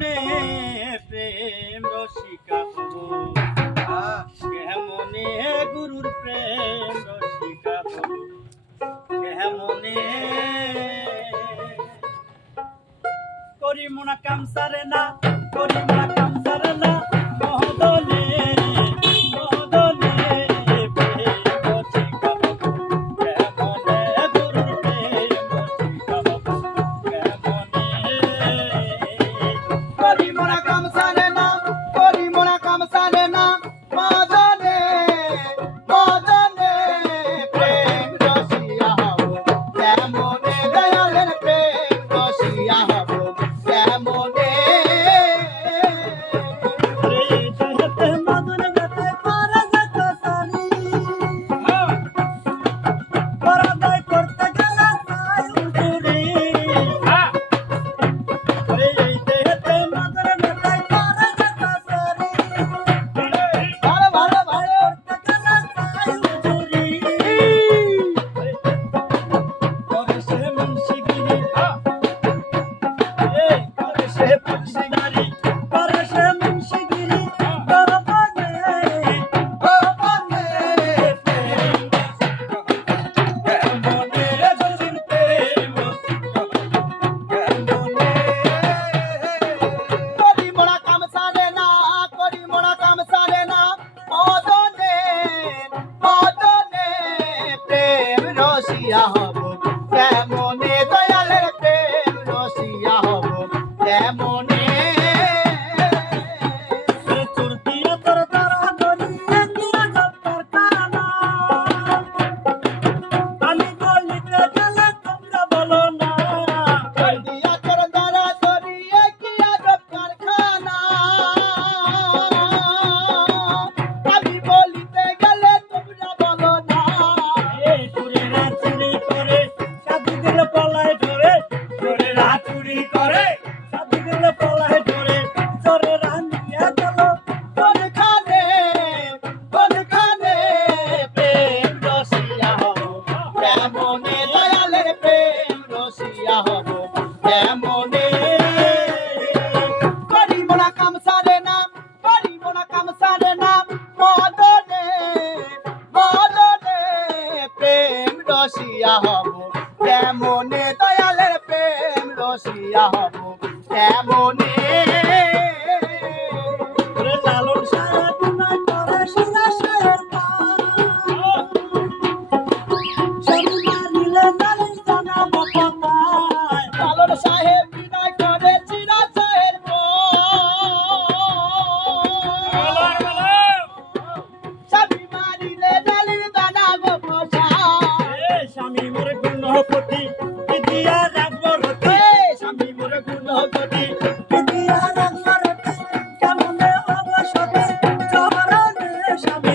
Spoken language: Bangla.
কেমনে প্রেম রসিকা হবো কেমনে গুরুর প্রেম রসিকা হবো কেমনে করি মোনা কামসারে না করি মোনা কামসারে না মহদনে মহদনে প্রেম রসিকা হবো কেমনে গুরুর প্রেম রসিকা হবো কেমনে করি মোরা কাম সারে না করি মোরা কাম সারে না মদনে মদনে প্রেম রসিয়া হব কেমনে দয়ালের প্রেম রসিয়া হব কেমনে রসিয়া হব কেমনে দয়ালের প্রেম রসিয়া হব কেমনে তোর দিয়া তোর তারা ধরি দিয়া তোর কানা আমি বলিতে গেলে তোমরা বলো না দিয়া তোর দ্বারা ধরিয়ে কি আদব কারখানা আমি বলিতে গেলে তোমরা বলো না এই চুরিরা চুরি করে সাধু দিল পলায় ধরে চোরেরা চুরি করে সাধু দিল পলায় ধরে চোরেরা নিয়ে গেল কোনখানে কোনখানে প্রেম রসিয়া হব কেমনে দয়ালের প্রেম রসিয়া হব কেমনে করি মোরা কাম সারে না করি মোরা কাম সারে না মদনে মদনে প্রেম রসিয়া হব কেমনে দয়ালের প্রেম রসিয়া হব কেমনে ওরে লালন সারা গুনা করে সারা শের পা স্বামী মারিলে নালিশ জানাবো কোথায় লালন সাহেব বিনয় করে চিরা চায়ের স্বামী মারিলে নালির দানা গো পোষায় স্বামী মোর গুণপতি দিয়া রাখবো রতি স্বামী মোর গুণপতি দিয়া রাখবো রতি কেমনে অবসরে চরণে স্বামী